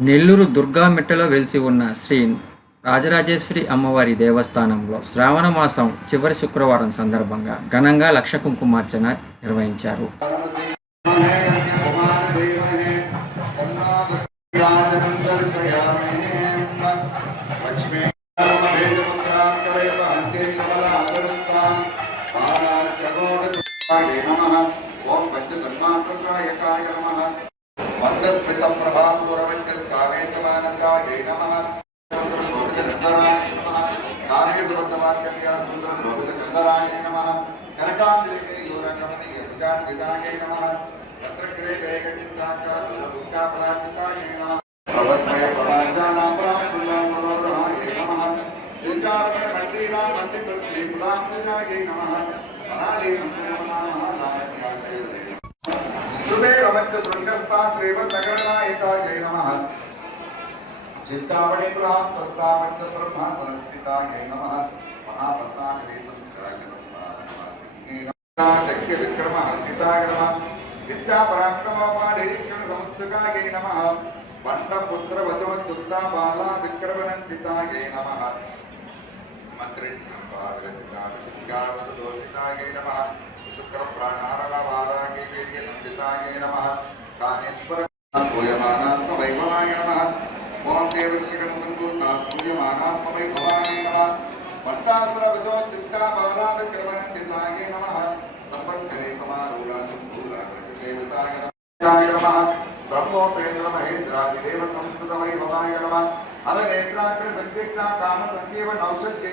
నెల్లూరు దుర్గామెట్టలో వెలిసి ఉన్న శ్రీ రాజరాజేశ్వరి అమ్మవారి దేవస్థానంలో శ్రావణ మాసం చివరి శుక్రవారం సందర్భంగా ఘనంగా లక్ష కుంకుమార్చన నిర్వహించారు. ఓం चक्रधराय नमः कामेश वर्तमान कन्या सुंदर स्वरूप चक्रधराय नमः कनकांतलिके योरंगमणि यतिजान विदाने नमः तत्रग्रे वेग चिन्ताकार लभुका प्रार्थिताय नमः प्रवत्मय प्रवाचानां प्राप्तुलां मनोरहाय नमः सिंहासन मंत्रीणां मन्त्रिप्रस्त्री पुलांकुजाय नमः पराले नमः लाभ्यासे सुबे रमत्य स्वर्गस्था श्रीवन्नगरनायकाय नमः। నమః మహాపద్మాగ్రే సంస్కారాయ నమః శక్తి విక్రమ హర్షితాయ నమః విద్యా పరాక్రమోపా నిరీక్షణ సముత్సుకాయ నమః పండపుత్ర వధోత్తుత్తా బాలా విక్రమనందితాయ నమః మంత్రిణాయ నమః శుక్ర ప్రాణారణ వారాగే వీర్యనందితాయ నమః. కామేశ్వర పూయమానాత్మ వైభవాయ నమః ఓం దేవక్షిగణ సంభూతా పూయమానాత్మ వైభవాయ నమః పండాసుర విదోత్తిక్తా బాలా విక్రమనందితాయ సేవితాయ బ్రహ్మోపేంద్ర మహేంద్రాదిదేవ అలనేత్రాగ్ర సందిగ్ధ కామ సంజీవ నౌషధ్యే